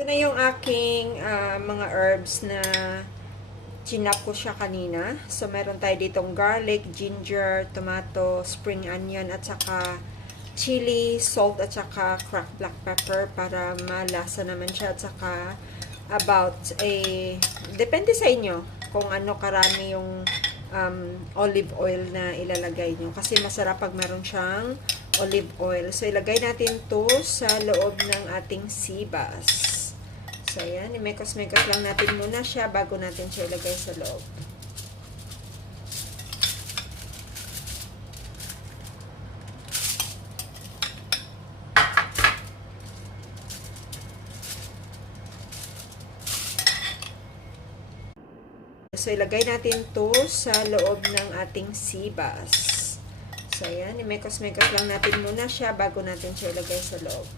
Ito na yung aking mga herbs na chinap ko siya kanina. So, meron tayo ditong garlic, ginger, tomato, spring onion, at saka chili, salt, at saka cracked black pepper para malasa naman siya. At saka about depende sa inyo kung ano karami yung olive oil na ilalagay nyo. Kasi masarap pag meron siyang olive oil. So, ilagay natin to sa loob ng ating sibas. So, ayan. I-mekos-mekos lang natin muna siya bago natin siya ilagay sa loob. So, ilagay natin to sa loob ng ating sibas. So, ayan. I-mekos-mekos lang natin muna siya bago natin siya ilagay sa loob.